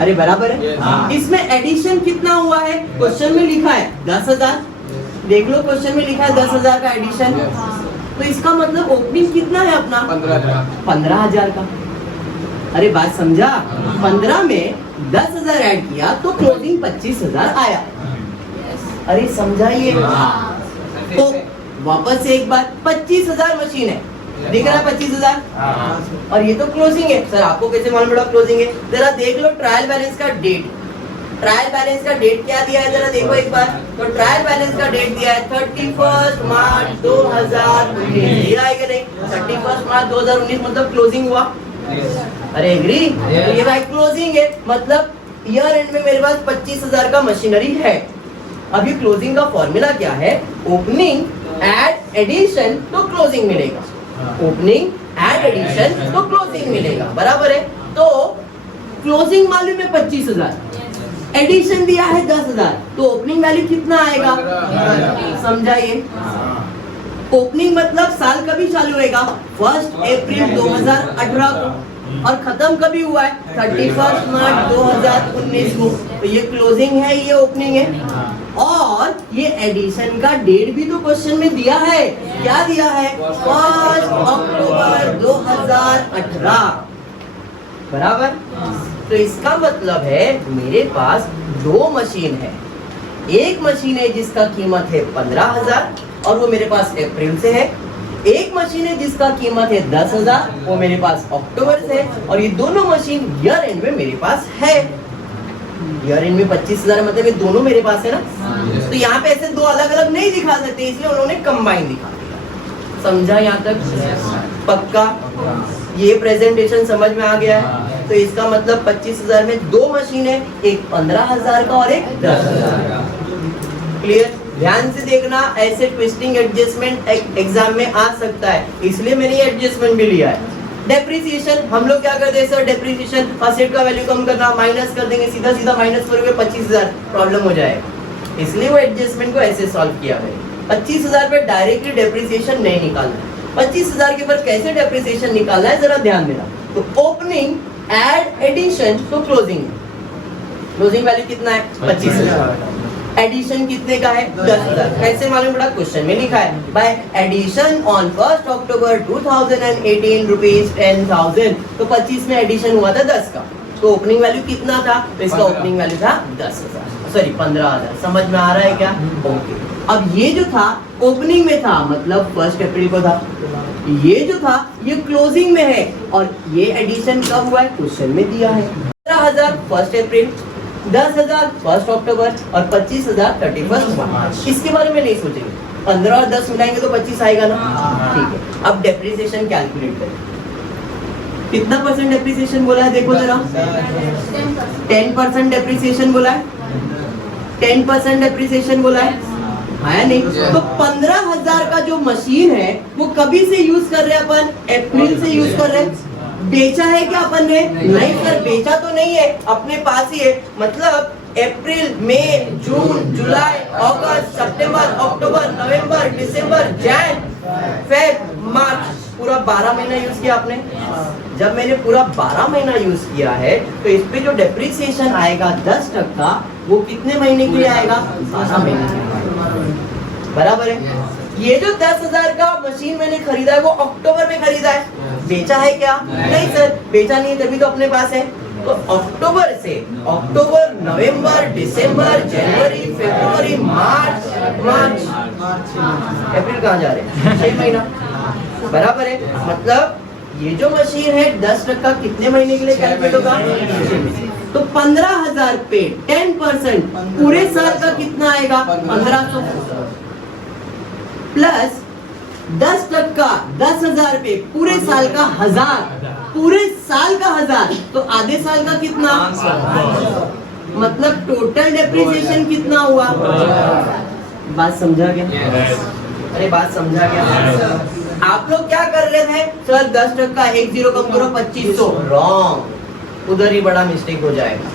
अरे बराबर है। इसमें एडिशन कितना हुआ है? क्वेश्चन में लिखा है 10,000। देख लो, क्वेश्चन में लिखा है 10,000 का एडिशन। तो इसका मतलब ओपनिंग कितना है अपना? 15,000 का। अरे बात समझा? 15 में 10,000 ऐड किया तो क्लोजिंग 25,000 आया। अरे समझाइए। तो वापस से एक बार, 25,000 मशीन है, दिख रहा है 25,000, और ये तो क्लोजिंग है। सर आपको कैसे मालूम पड़ा क्लोजिंग है? जरा देख लो ट्रायल बैलेंस का डेट। ट्रायल बैलेंस का डेट क्या दिया है? जरा देखो एक बार। तो ट्रायल बैलेंस का डेट दिया है 31 मार्च 2019। दिया है कि नहीं? 31 मार्च 2019 मतलब क्लोजिंग हुआ। अरे एग्री? तो ये भाई क्लोजिंग है, मतलब ईयर एंड में मेरे पास 25,000 का मशीनरी है। अभी क्लोजिंग का फॉर्मूला क्या है? ओपनिंग एड एडिशन तो क्लोजिंग मिलेगा, ओपनिंग एड एडिशन तो क्लोजिंग मिलेगा, बराबर है? तो क्लोजिंग मालूम है 25,000, एडिशन दिया है 10,000, तो ओपनिंग वैल्यू कितना आएगा? समझाइए। ओपनिंग मतलब साल कभी चालू होगा? 1 अप्रैल 2018 को, और खत्म कभी हुआ है? 31 मार्च 2019 को। तो ये क्लोजिंग है, ये ओपनिंग है। और ये एडिशन का डेट भी तो क्वेश्चन में दिया है। क्या दिया है? 1 अक्टूबर 2018, बराबर? तो इसका मतलब है मेरे पास दो मशीन है। एक मशीन है जिसका कीमत है 15,000 और वो मेरे पास अप्रैल से है। एक मशीन है जिसका कीमत है 10,000, वो मेरे पास अक्टूबर से है। और ये दोनों मशीन ईयर एंड में मेरे पास है। ईयर एंड में 25,000 मतलब ये दोनों मेरे पास है ना। तो यहाँ पे ऐसे दो अलग अलग नहीं दिखा सकते, इसलिए उन्होंने कंबाइन दिखा दिया। समझा यहाँ तक? पक्का? ये प्रेजेंटेशन समझ में आ गया है? तो इसका मतलब 25,000 में दो मशीन है, एक 15,000 का और एक 10,000 का। क्लियर? ध्यान से देखना, ऐसे ट्विस्टिंग एडजस्टमेंट एग्जाम में आ सकता है, इसलिए मैंने ये एडजस्टमेंट भी लिया है। डेप्रिसिएशन हम लोग क्या करते हैं सर? डेप्रिसिएशन असेट का वैल्यू कम करना, माइनस कर देंगे, सीधा सीधा माइनस करोगे 25,000, प्रॉब्लम हो जाएगा। इसलिए वो एडजस्टमेंट को ऐसे सॉल्व किया है। 25,000 पे डायरेक्टली डेप्रिसिएशन नहीं निकालना है। 25,000 के ऊपर कैसे डेप्रिसिएशन निकालना है जरा ध्यान देना। तो ओपनिंग एड एडिशन तो क्लोजिंग, क्लोजिंग वैल्यू कितना है? 25,000। एडिशन कितने का है? 10,000। कैसे मालूम पड़ा? क्वेश्चन में लिखा है by addition on 1 October 2018 rupees 10,000। तो 25 में एडिशन हुआ था 10 का, तो ओपनिंग वैल्यू कितना था? तो इसका ओपनिंग वैल्यू था 10,000, सॉरी 15,000। समझ में आ रहा है क्या? ओके। अब ये जो था ओपनिंग में था, मतलब 1 अप्रैल को था। ये जो था ये क्लोजिंग में है, और ये एडिशन कब हुआ है? क्वेश्चन में दिया है। 15,000 1 अप्रैल, 10,000 1 अक्टूबर और 25,000 31 मार्च। इसके बारे में नहीं सोचेंगे, 15 और 10 मिलाएंगे तो 25 आएगा ना। ठीक है, अब डेप्रिसिएशन कैलकुलेट करें। कितना परसेंट डेप्रिसिएशन बोला है? देखो जरा, 10% डेप्रिसिएशन बोला है, 10% डेप्रिसिएशन बोला है नहीं? तो 15,000 का जो मशीन है वो कभी से यूज कर रहे हैं अपन? अप्रैल से यूज कर रहे हैं। बेचा है क्या अपन ने? नहीं सर, बेचा तो नहीं है, अपने पास ही है। मतलब अप्रैल, मई, जून, जुलाई, अगस्त, सितंबर, अक्टूबर, नवंबर, दिसंबर, जैन, फेब, मार्च, पूरा 12 महीना यूज किया आपने। जब मैंने पूरा 12 महीना यूज किया है तो इस पे जो डेप्रिसिएशन आएगा 10%, वो कितने महीने के लिए आएगा? 12 महीने के लिए, बराबर है? ये जो 10,000 का मशीन मैंने खरीदा है वो अक्टूबर में खरीदा है, बेचा है क्या? नहीं सर, बेचा नहीं है, तभी तो अपने पास है। तो अक्टूबर से अक्टूबर, नवंबर, दिसंबर, जनवरी, फरवरी, मार्च, अप्रैल कहाँ जा रहे हैं? 6 महीना बराबर है। मतलब ये जो मशीन है 10% कितने महीने के लिए कैलकुलेट होगा? तो 15,000 पे 10% पूरे साल का कितना आएगा? 1500 प्लस 10%, 10,000 पे पूरे साल का 1000, पूरे साल का 1000, तो आधे साल का कितना? मतलब टोटल डेप्रिसिएशन कितना हुआ? बात समझा गया? अरे बात समझा गया? आप लोग क्या कर रहे थे? सर 10%, 1 0 कम करो 2500, रॉन्ग, उधर ही बड़ा मिस्टेक हो जाएगा।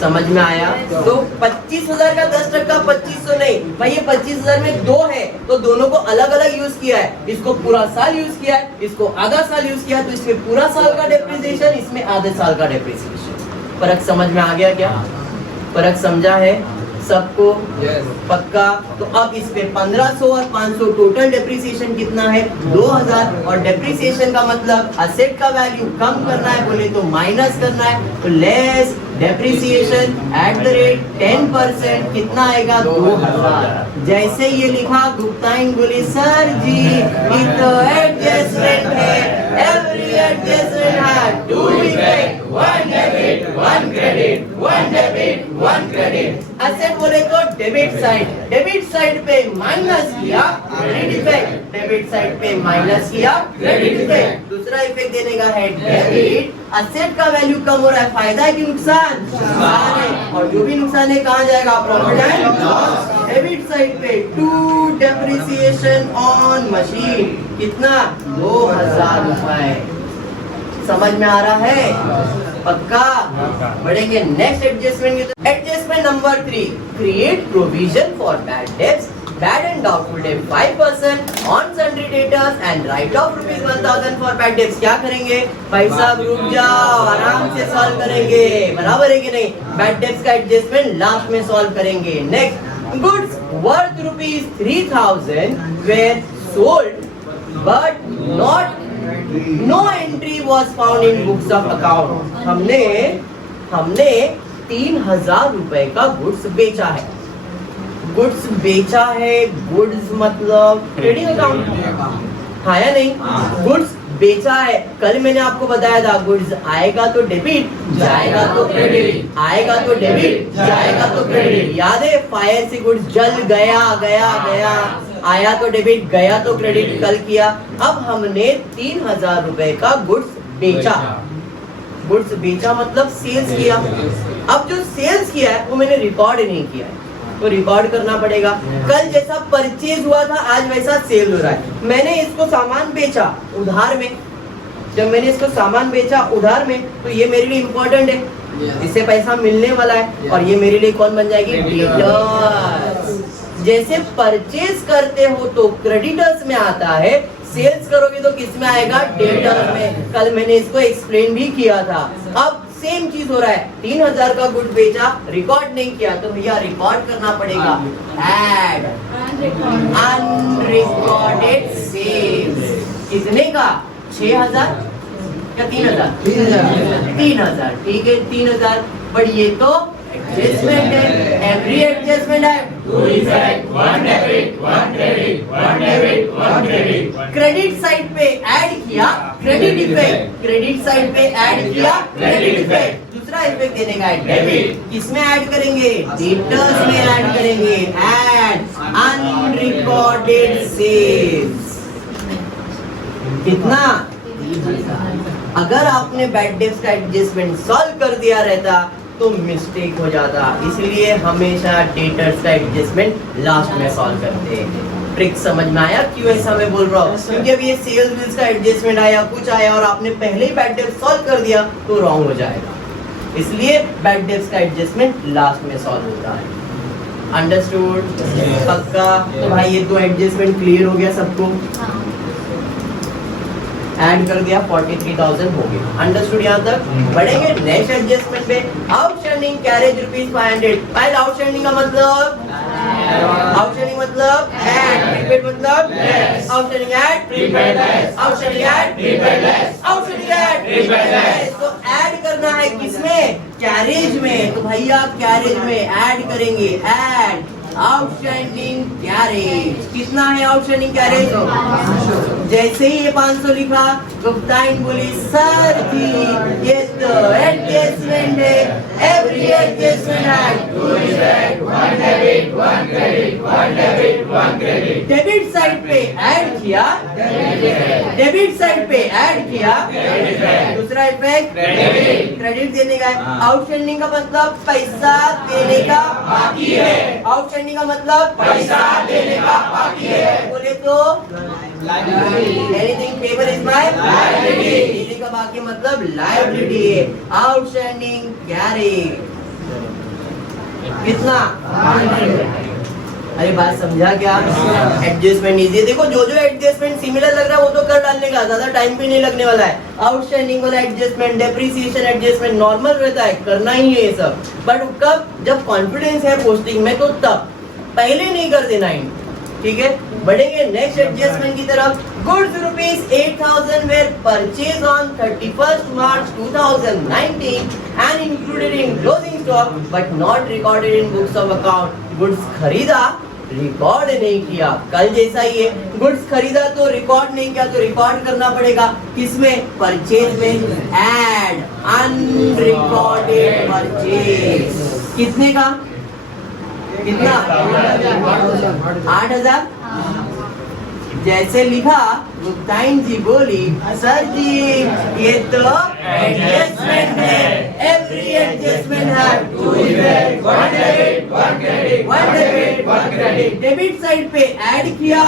समझ में आया? तो 25,000 का 10% 2500 नहीं भाई, ये 25,000 में 2 है तो दोनों को अलग अलग यूज किया है। इसको पूरा साल यूज किया है, इसको आधा साल यूज किया है, तो इसमें पूरा साल का डेप्रिसिएशन, इसमें आधे साल का डेप्रिसिएशन। फर्क समझ में आ गया क्या? फर्क समझा है सबको? पक्का? तो अब इस पे 1500 और 500 टोटल डेप्रिसिएशन कितना है? 2000। और डेप्रिसिएशन का मतलब असेट का वैल्यू कम करना है बोले तो माइनस करना है, तो less depreciation at the rate 10% कितना आएगा? 2000। जैसे ये लिखा गुप्ताइन बोली सर जी ये तो एडजस्टमेंट है, every adjustment has 2 effect, 1 debit 1 credit, 1 debit 1 credit. Asset बोले तो डेबिट साइड पे माइनस किया क्रेडिट इफेक्ट, डेबिट साइड पे माइनस किया क्रेडिट इफेक्ट। दूसरा इफेक्ट देने का है डेबिट, असेट का वैल्यू कम हो रहा है, फायदा है कि नुकसान? नुकसान है, और जो भी नुकसान है कहाँ जाएगा? Profit and loss. Debit side पे 2 डेप्रिसिएशन ऑन मशीन कितना? 2000 रुपए। समझ में आ रहा है? पक्का? बढ़ेंगे next adjustment. Adjustment number 3, create provision for bad debts, bad and doubtful debt 5% on sundry debtors and right of ₹1000 for bad debts. क्या करेंगे भाई साहब? रुक जाओ, आराम से सॉल्व करेंगे, बराबर है कि नहीं? बैड डेब्ट्स का एडजस्टमेंट लास्ट में सॉल्व करेंगे। Next, goods worth ₹3000 were sold but not no entry was found in books of account. हमने 3000 रुपए का गुड्स बेचा है। गुड्स बेचा है, गुड्स मतलब ट्रेडिंग अकाउंट, हाँ या नहीं? गुड्स बेचा है, कल मैंने आपको बताया था गुड्स आएगा तो डेबिट, जाएगा तो क्रेडिट, आएगा तो डेबिट, जाएगा तो क्रेडिट। याद है? फायर से गुड्स जल गया, आया तो डेबिट, गया तो क्रेडिट, कल किया। अब हमने 3000 रुपए का गुड्स बेचा। गुड्स बेचा मतलब सेल्स किया। अब जो सेल्स किया है वो मैंने रिकॉर्ड नहीं किया है, तो रिकॉर्ड करना पड़ेगा। कल जैसा परचेज हुआ था आज वैसा सेल हो रहा है। मैंने इसको सामान बेचा उधार में, जब मैंने इसको सामान बेचा उधार में तो ये मेरे लिए इम्पोर्टेंट है, इससे पैसा मिलने वाला है, और ये मेरे लिए कौन बन जाएगी? डेटर्स। जैसे परचेज करते हो तो क्रेडिटर्स में आता है, सेल्स करोगे तो किस में आएगा? डेटर्स में। कल मैंने इसको एक्सप्लेन भी किया था। अब सेम चीज हो रहा है, 3000 का गुड बेचा, रिकॉर्ड नहीं किया तो भैया रिकॉर्ड करना पड़ेगा। ऐड अनरिकॉर्डेड सेल्स कितने का? 6000 या 3000? 3000, ठीक है 3000। बट ये तो एडजस्टमेंट है, एवरी एडजस्टमेंट है 2 effect, 1 debit 1 credit, 1 debit 1 credit. Credit side पे ऐड किया क्रेडिट इफेक्ट, क्रेडिट साइड पे ऐड किया क्रेडिट इफेक्ट। दूसरा इफेक्ट देने का है डेबिट, किसमें ऐड करेंगे? डेटर्स में ऐड करेंगे। ऐड अनरिकॉर्डेड सेल्स कितना? 3000। अगर आपने बैड डेब्ट्स का एडजस्टमेंट सॉल्व कर दिया रहता तो मिस्टेक हो जाता, इसलिए हमेशा डेटर्स का एडजस्टमेंट लास्ट में सॉल्व करते हैं। ट्रिक समझ में आया क्यों ऐसा मैं बोल रहा हूँ? क्योंकि अब ये सेल्स बिल्स का एडजस्टमेंट आया, कुछ आया और आपने पहले ही बैड डेब्ट्स सॉल्व कर दिया तो रॉन्ग हो जाएगा, इसलिए बैड डेब्ट्स का एडजस्टमेंट लास्ट में सॉल्व होता है। अंडरस्टूड? पक्का? तो भाई ये तो एडजस्टमेंट क्लियर हो गया सबको? ऐड कर दिया 43,000 हो गया। अंडरस्टूड यहाँ तक? बढ़ेंगे नेक्स्ट एडजस्टमेंट पे। Outstanding carriage ₹500। पहले आउटस्टैंडिंग का मतलब आउटस्टैंडिंग मतलब ऐड, प्रीपेड मतलब outstanding add prepaid less, outstanding add prepaid less, outstanding add prepaid less. तो ऐड करना है है किसमें, कैरेज में। तो भैया कैरेज में ऐड करेंगे, ऐड आउटस्टैंडिंग कैरेज। कितना है आउटस्टैंडिंग कैरेज? जैसे ही ये 500 लिखा, गुप्ताइन बोली सर जी ये तो एडजस्टमेंट है, एवरी एडजस्टमेंट है 2 effect 1 debit 1 credit 1 debit 1 credit. Debit side पे ऐड किया, डेबिट साइड पे ऐड किया, दूसरा इफेक्ट क्रेडिट देने का है। आउटस्टैंडिंग का मतलब पैसा देने का बाकी है, आउटस्टैंडिंग का मतलब पैसा देने का बाकी है। बोले तो anything paper is my liability, देने का बाकी मतलब लायबिलिटी है। आउटस्टैंडिंग कैरेज कितना? अरे बात समझा क्या? एडजस्टमेंट इजी है। देखो जो जो एडजस्टमेंट सिमिलर लग रहा है वो तो कर डालने का, ज्यादा टाइम भी नहीं लगने वाला है। आउटस्टैंडिंग वाला एडजस्टमेंट, डेप्रिसिएशन एडजस्टमेंट नॉर्मल रहता है, करना ही है ये सब। बट कब? जब कॉन्फिडेंस है पोस्टिंग में तो तब, पहले नहीं कर देना है। ठीक है, बढ़ेंगे नेक्स्ट एडजस्टमेंट की तरफ। Goods rupees 8000 were purchase on 31st March 2019 and included in closing stock but not recorded in books of account. Goods खरीदा, रिकॉर्ड नहीं किया, कल जैसा ही है। गुड्स खरीदा तो रिकॉर्ड नहीं किया, तो रिकॉर्ड करना पड़ेगा किसमें? परचेज में। Add unrecorded purchase. कितने का? कितना? 8000। जैसे लिखा, गुप्ताइन जी बोली सर जी ये तो एडजस्टमेंट है, एवरी एडजस्टमेंट है 2 effect 1 debit 1 credit 1 debit 1 credit. Debit side पे ऐड किया,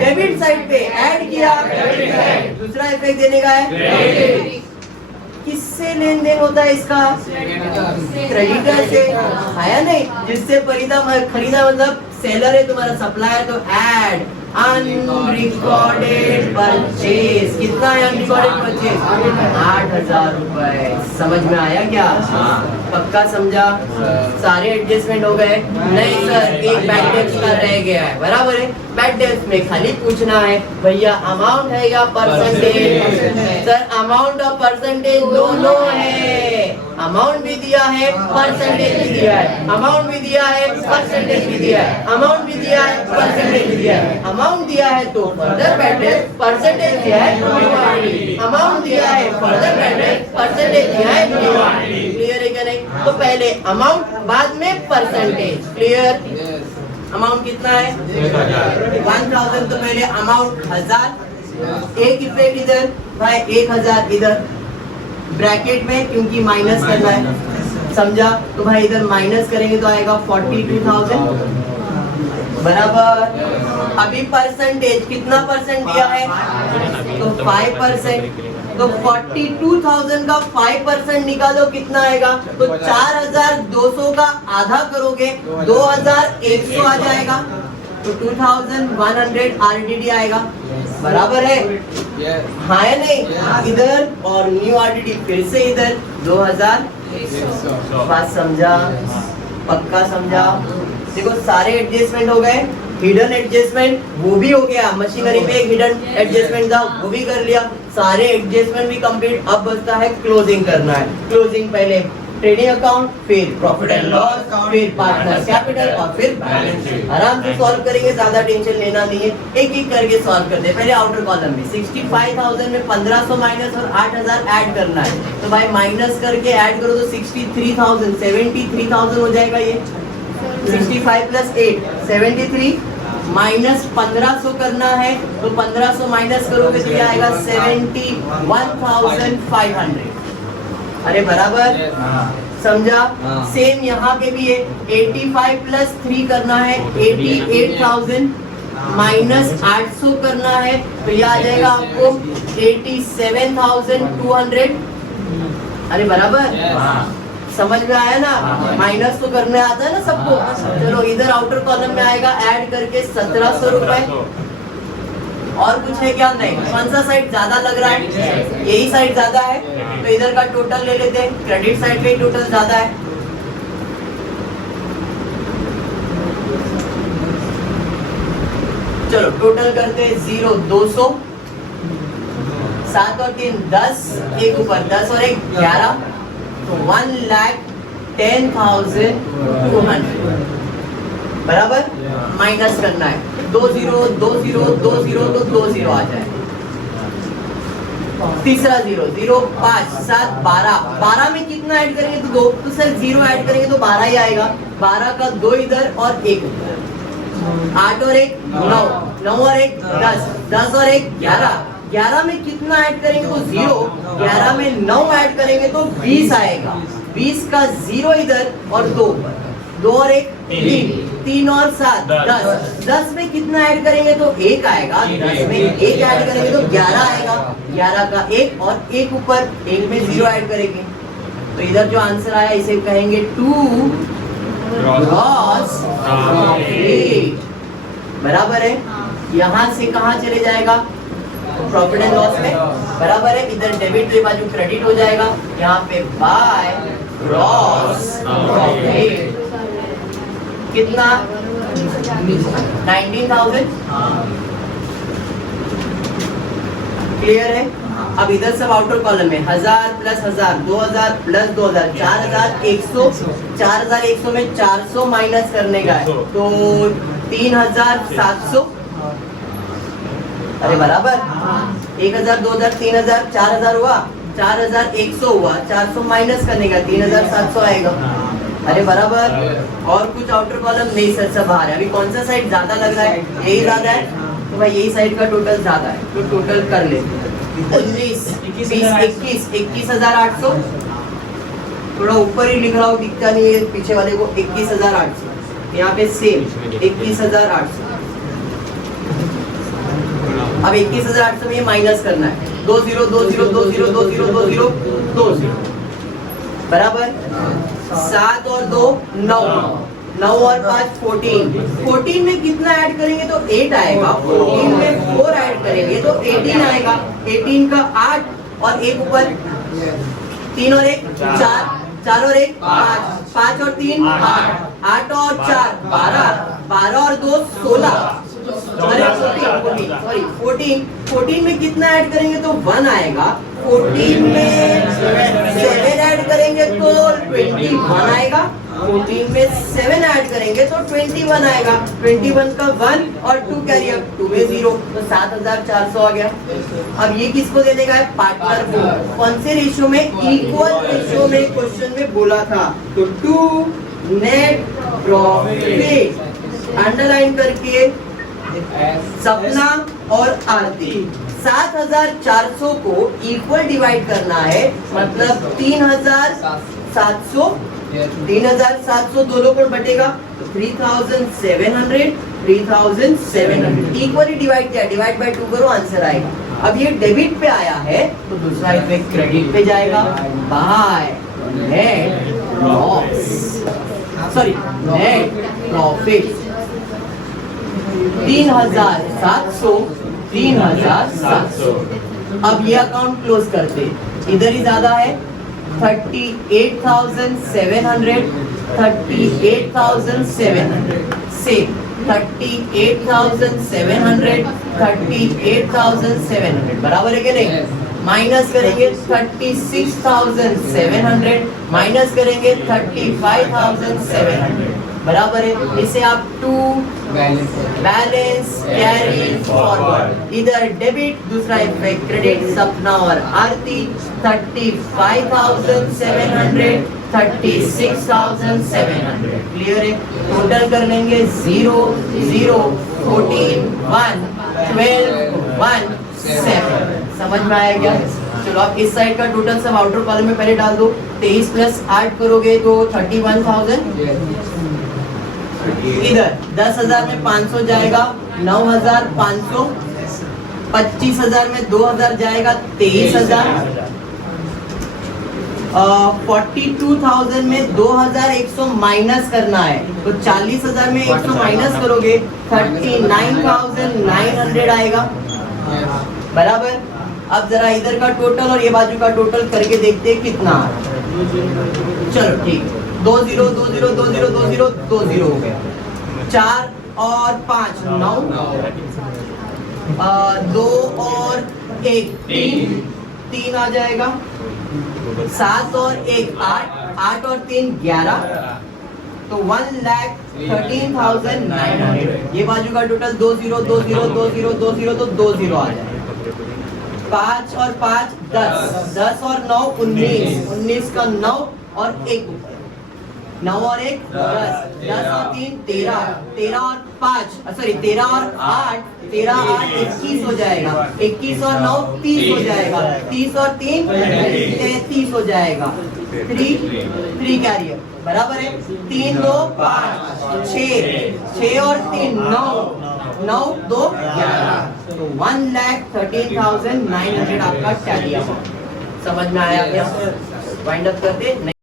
डेबिट साइड पे ऐड किया, दूसरा इफेक्ट देने का है। किससे लेन देन होता है इसका? क्रेडिटर से, आया नहीं? जिससे खरीदा मतलब सेलर है तुम्हारा, सप्लायर, तो ऐड अनरिकॉर्डेड परचेज। कितना है अनरिकॉर्डेड परचेज? 8000 रुपए। समझ में आया क्या? पक्का समझा? सारे एडजस्टमेंट हो गए? नहीं सर, एक बैड डेब्ट्स का रह गया है। बराबर है, बैड डेब्ट्स में खाली पूछना है भैया अमाउंट है या परसेंटेज? सर अमाउंट और परसेंटेज दोनों है, अमाउंट भी दिया है, परसेंटेज भी दिया है, अमाउंट भी दिया है, परसेंटेज भी दिया है, अमाउंट भी दिया है, परसेंटेज भी दिया है। अमाउंट दिया है तो फर्दर बैड डेब्ट, परसेंटेज दिया है तो अमाउंट दिया है, फर्दर बैड डेब्ट, परसेंटेज दिया है। क्लियर है क्या नहीं? तो पहले अमाउंट, बाद में परसेंटेज। क्लियर? अमाउंट कितना है? 1000। तो पहले अमाउंट 1000, एक इफेक्ट इधर भाई 1000 इधर ब्रैकेट में, क्योंकि माइनस करना है। समझा? तो भाई इधर माइनस करेंगे तो आएगा 42000 बराबर। अभी परसेंटेज कितना परसेंट दिया है? तो 5%। तो 42,000 का 5% निकालो, कितना आएगा? तो 4200 का आधा करोगे 2100 आ जाएगा, तो 2100 आरडीडी आएगा। बराबर है? हाँ या नहीं? इधर और न्यू आरडीडी फिर से इधर 2100। बात समझा? पक्का समझा? देखो सारे एडजस्टमेंट हो गए। हिडन एडजस्टमेंट वो भी हो गया, मशीनरी में एक हिडन एडजस्टमेंट था वो भी कर लिया, सारे एडजस्टमेंट भी कंप्लीट। अब बचता है क्लोजिंग करना है। क्लोजिंग पहले ट्रेडिंग अकाउंट, फिर प्रॉफिट एंड लॉस, फिर पार्टनर कैपिटल और फिर बैलेंस शीट। आराम से सॉल्व करेंगे, ज्यादा टेंशन लेना नहीं है, एक एक करके सॉल्व करते हैं। पहले आउटर कॉलम में 65,000 में 1500 माइनस और 8000 ऐड करना है। तो भाई माइनस करके ऐड करो तो 63,000 73,000 हो जाएगा। ये 65 प्लस 8 73 माइनस 1500 करना है, तो 1500 माइनस करोगे तो ये आएगा 71,500। अरे बराबर? समझा? सेम यहाँ पे भी है, 85 प्लस 3 करना है 88,000 माइनस 800 करना है, तो ये आ जाएगा आपको 87,200। अरे बराबर? समझ में आया ना? माइनस तो करने आता है ना सबको। चलो इधर आउटर कॉलम में आएगा ऐड करके 1700 रुपए। और कुछ है क्या? नहीं। कौन सा साइड ज्यादा लग रहा है? यही साइड ज्यादा है, तो इधर का टोटल ले लेते हैं। क्रेडिट साइड पे टोटल ज्यादा है, चलो टोटल करते हैं 0 200 7 और 3 10, एक ऊपर 10 और 1 11, तो 1,10,200 बराबर। माइनस करना है 2 0 2 0 2 0 तो 2 0 आ जाए। तीसरा 0 0 5 7 12, 12 में कितना ऐड करेंगे तो 2, तो सर 0 ऐड करेंगे तो 12 ही आएगा। 12 का 2 इधर और 1 उधर, 8 और 1 9, 9 और 1 10, 10 और 1 11, 11 में कितना ऐड करेंगे तो 0, 11 में 9 ऐड करेंगे तो 20 आएगा। 20 का 0 इधर और 2 ऊपर, 2 और 1 3, 3 और 7 10, 10 में कितना ऐड करेंगे तो 1 आएगा। 10 में 1 ऐड करेंगे तो 11 आएगा। 11 का 1 और 1 ऊपर, 1 में 0 ऐड करेंगे तो इधर जो आंसर आया इसे कहेंगे टू ग्रॉस प्रॉफिट। बराबर है। यहाँ से कहाँ चले जाएगा प्रॉफिट एंड लॉस में, बराबर है। इधर डेबिट के बाजू क्रेडिट हो जाएगा, यहाँ पे बाय ग्रॉस प्रॉफिट कितना 19,000। क्लियर है। अब इधर सब आउटर कॉलम में 1000 प्लस 1000, 2000 प्लस 2000, 4100, 4100 में 400 माइनस करने का है तो 3700। अरे बराबर 1000 2000 3000 4000 हुआ, 4100 हुआ, 400 माइनस करने का 3700 आएगा। अरे बराबर। और कुछ आउटर कॉलम नहीं सर, सब बाहर है। अभी कौन सा साइड ज्यादा लग रहा है, यही ज्यादा है तो भाई यही साइड का टोटल ज्यादा है तो टोटल कर लेते हैं। 19 20 21 21,800, थोड़ा ऊपर ही लिख रहा हूँ, दिखता नहीं है पीछे वाले को। 21,800 यहाँ पे सेम 21,800। अब 21,800 में माइनस करना है 2 0 2 0 2 0 2 0 2 0 2 0 बराबर। 7 और 2 9, 9 और 5 14, 14 में कितना ऐड करेंगे तो 8 आएगा। 14 में 4 ऐड करेंगे तो 18 आएगा। 18 का 8 और 1 ऊपर, 3 और 1 4, 4 और 1 5, 5 और 3 8, 8 और 4 12, 12 और 2 16। अरे 14 में कितना ऐड करेंगे तो 1 आएगा। 14 में 7 ऐड करेंगे तो 21 आएगा। 14 में 7 ऐड करेंगे तो 21 आएगा। 21 का 1 और 2 कैरी अप, 2 में 0 तो 7400 आ गया। अब ये किसको देने का है, पार्टनर को। कौन से रेशियो में, इक्वल रेशियो में क्वेश्चन में बोला था। तो 2 नेट प्रॉफिट अंडरलाइन करके सपना और आरती 7400 को इक्वल डिवाइड करना है, मतलब 3700 दोनों पर बटेगा 3700 इक्वली डिवाइड किया, डिवाइड बाय 2 करो आंसर आएगा। अब ये डेबिट पे आया है तो दूसरा इफेक्ट क्रेडिट पे जाएगा by net loss, sorry net profit 3700। अब ये अकाउंट क्लोज करते, इधर ही ज्यादा है 38,700 से 38,700 बराबर है कि नहीं। माइनस करेंगे 36,700, माइनस करेंगे 35,700 बराबर है। इसे आप टू बैलेंस कैरी फॉरवर्ड, इधर डेबिट दूसरा इफेक्ट क्रेडिट, सपना और आरती 35,700 36,700 क्लियर है। टोटल कर लेंगे 0 0 14 1 12 1 7। समझ में आया क्या। चलो आप इस साइड का टोटल सब आउटर कॉलम में पहले डाल दो। 23 प्लस 8 करोगे तो 31,000। इधर 10,000 में 500 जाएगा 9,500, 25,000 में 2,000 जाएगा 23,000, 42,000 में 2,100 माइनस करना है तो 40,000 में 100 माइनस करोगे 39,900 आएगा बराबर। अब जरा इधर का टोटल और ये बाजू का टोटल करके देखते हैं कितना आ रहा है। चलो ठीक, 2 0 2 0 2 0 2 0 2 0 हो गया। 4 और 5 9, 2 और 1 3, 3 आ जाएगा। 7 और 1 8, 8 और 3 11, तो 1,13,900। ये बाजू का टोटल 2 0 2 0 2 0 2 0, तो 2 0 आ जाएगा। 5 और 5 10, 10 और 9 19, 19 का 9 और 1 9 और 1 10, 10 और 3 13, 13 और 5 सॉरी 13 और 8, 13 8 21 हो जाएगा। 21 और 9 30 हो जाएगा। 30 और 3 33 हो जाएगा। 3 कैरियर बराबर है। 3 2 5 6, 6 और 3 9, 9 2 11, तो 1,13,900 आपका टैली अमाउंट। समझ में आया क्या? वाइंड अप करते।